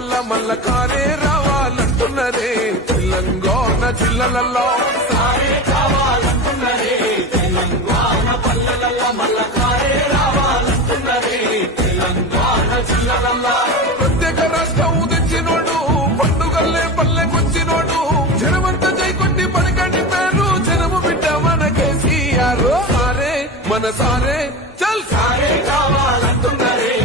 పల్లెలల్లా మల్ల కారే రావాలంటున్నరే తెలంగాణ జిల్లలల్లో సారే కావాలంటున్నరే తెలంగాణ పల్లెలల్లా మల్ల కారే రావాలంటున్నరే తెలంగాణ జిల్లలల్లా ప్రత్యేక రాష్ట్రం తెచ్చినోడు పండుగల్లే పల్లెకొచ్చినోడు జనమంతా జైకొట్టి పడకండి పేరు జనము బిడ్డ మన కేసీఆర్ సారే మన సారే చల్ సారే కావాలంటున్నరే